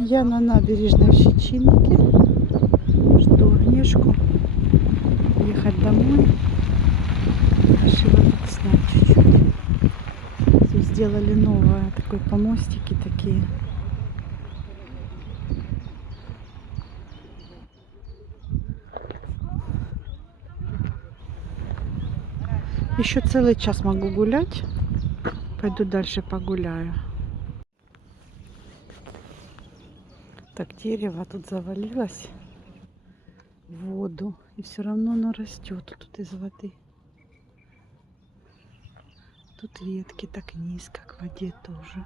Я на набережной в Щечиннике. Жду Агнешку. Ехать домой. Решила тут снять чуть-чуть. Здесь сделали новое. Такой помостики такие. Еще целый час могу гулять. Пойду дальше погуляю. Так, дерево тут завалилось в воду. И все равно оно растет тут из воды. Тут ветки так низко к воде тоже.